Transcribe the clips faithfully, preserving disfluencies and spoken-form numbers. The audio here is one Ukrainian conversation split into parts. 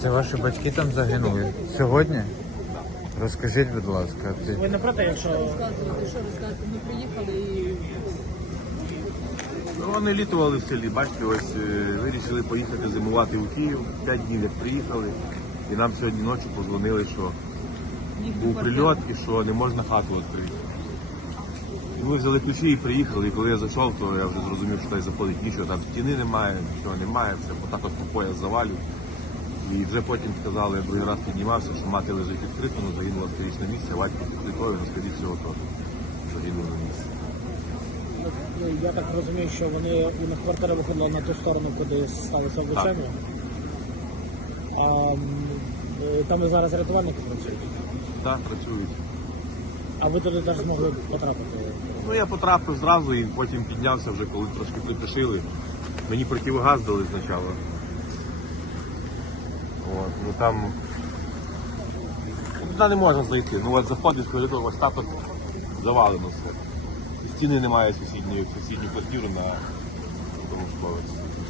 Це ваші батьки там загинули? Сьогодні? Розкажіть, будь ласка. Ти... Ви не проти, якщо... Розказувати, що розказати? Ми приїхали і... Ну, вони літували в селі, бачите, ось е, вирішили поїхати зимувати у Київ. П'ять днів як приїхали. І нам сьогодні ночі подзвонили, що був прильот і що не можна хату відкрити. І ми взяли ключі і приїхали, і коли я зайшов, то я вже зрозумів, що там заходить нічого, там стіни немає, нічого немає, все отак от по пояс завалюють. І вже потім сказали, я другий раз піднімався, що мати лежить відкрито, але загинула скоріше на місці, а батько під плитою, ну, скоріше всього, то загинув на місці. Ну, я так розумію, що вони у них квартира виходила на ту сторону, куди сталося влучання. А м, е, там і зараз рятувальники працюють. Так, працюють. А ви туди теж змогли потрапити? Ну, я потрапив зразу і потім піднявся вже, коли трошки притишили. Мені противогаз дали спочатку. От, ну там туди не можна зайти. Ну от заходиш в коридор, ось так от завалено все. І стіни немає сусідньої, сусідню квартиру на тому поверсі.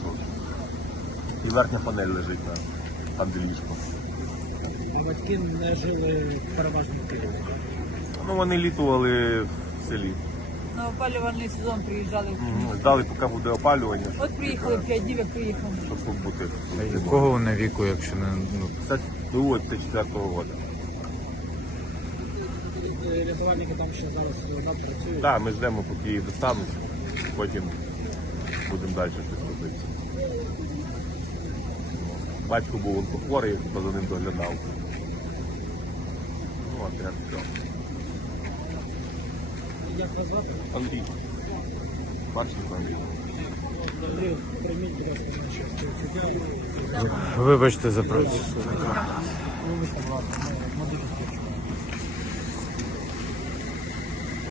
І верхня панель лежить на там, де ліжко. Батьки не жили переважно в Києві. Ну вони літували в селі. На опалювальний сезон приїжджали. Угу. Ждали, поки буде опалювання. От приїхали п'ять днів, як приїхали. Щоб тут бути. Якого вони віку, якщо не... Ну, Це до четвертого року. Рятувальники там ще зараз да, працюють. Так, ми ждемо, поки її достануть, потім будемо далі щось робити. Батько був онкохворий, я за ним доглядав. Ну, а тепер все. Як вас звати? Андрій. Бачите, Андрій? Андрій, прийміть, будь ласка, наші співчуття. Вибачте за працю. Вибачте, будь ласка, ми